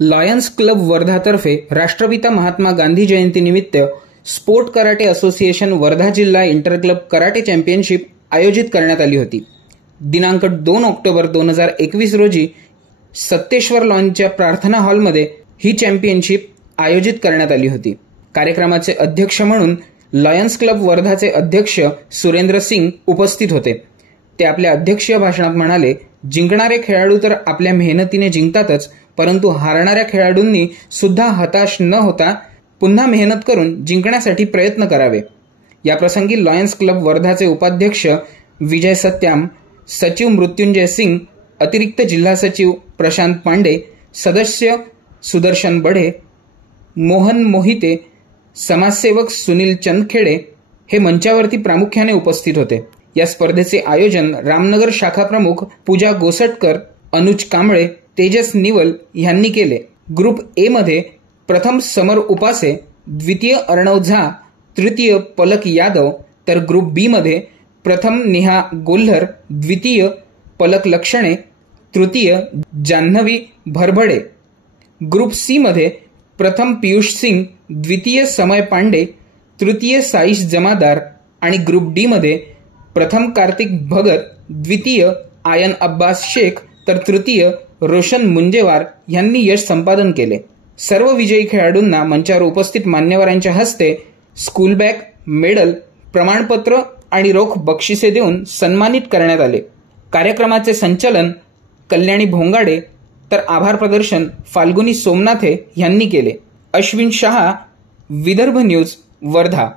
Lions club वर्धातर्फे राष्ट्रपिता महात्मा गांधी जयंतीनिमित्त sport karate association Wardha जिल्हा इंटर क्लब कराटे चॅम्पियनशिप आयोजित करण्यात आली होती। दिनांक 2 ऑक्टोबर 2021 रोजी सत्तेश्वर लॉनच्या प्रार्थना हॉलमध्ये ही चॅम्पियनशिप आयोजित करण्यात आली होती। कार्यक्रमाचे अध्यक्ष म्हणून लायन्स क्लब वर्धाचे अध्यक्ष सुरेंद्र सिंग उपस्थित होते। ते आपल्या अध्यक्षीय भाषणात म्हणाले, जिंकणारे खेळाडू तर आपल्या मेहनतीने जिंकतातच, परंतु हारणाऱ्या खेळाडूंनी सुद्धा हताश न होता पुन्हा मेहनत करून जिंकण्यासाठी प्रयत्न करावे। याप्रसंगी लायन्स क्लब वर्धाचे उपाध्यक्ष विजय सत्याम, सचिव मृत्युंजय सिंग, अतिरिक्त जिल्हा सचिव प्रशांत पांडे, सदस्य सुदर्शन बढे, मोहन मोहिते, समाजसेवक सुनील चंदखेडे हे मंचावरती प्रामुख्याने उपस्थित होते। या स्पर्धेचे आयोजन रामनगर शाखा प्रमुख पूजा गोसटकर, अनुज कांबळे, तेजस निवल यांनी केले। ग्रुप ए मध्ये प्रथम समर उपासे, द्वितीय अर्णव झा, तृतीय पलक यादव, तर ग्रुप बी मध्ये प्रथम निहा गोल्हर, द्वितीय पलक लक्षणे, तृतीय जान्हवी भरभडे। ग्रुप सी मध्ये प्रथम पीयूष सिंग, द्वितीय समय पांडे, तृतीय साईश जमादार आणि ग्रुप डी मध्ये प्रथम कार्तिक भगत, द्वितीय आयन अब्बास शेख, तर तृतीय रोशन मुंजेवार यांनी यश संपादन केले। सर्व विजयी खेळाडूंना मंचावर उपस्थित मान्यवरांच्या हस्ते स्कूल बॅग, मेडल, प्रमाणपत्र आणि रोख बक्षिसे देऊन सन्मानित करण्यात आले। कार्यक्रमाचे संचालन कल्याणी भोंगाडे तर आभार प्रदर्शन फाल्गुनी सोमनाथे यांनी केले। अश्विन शहा, विदर्भ न्यूज, वर्धा।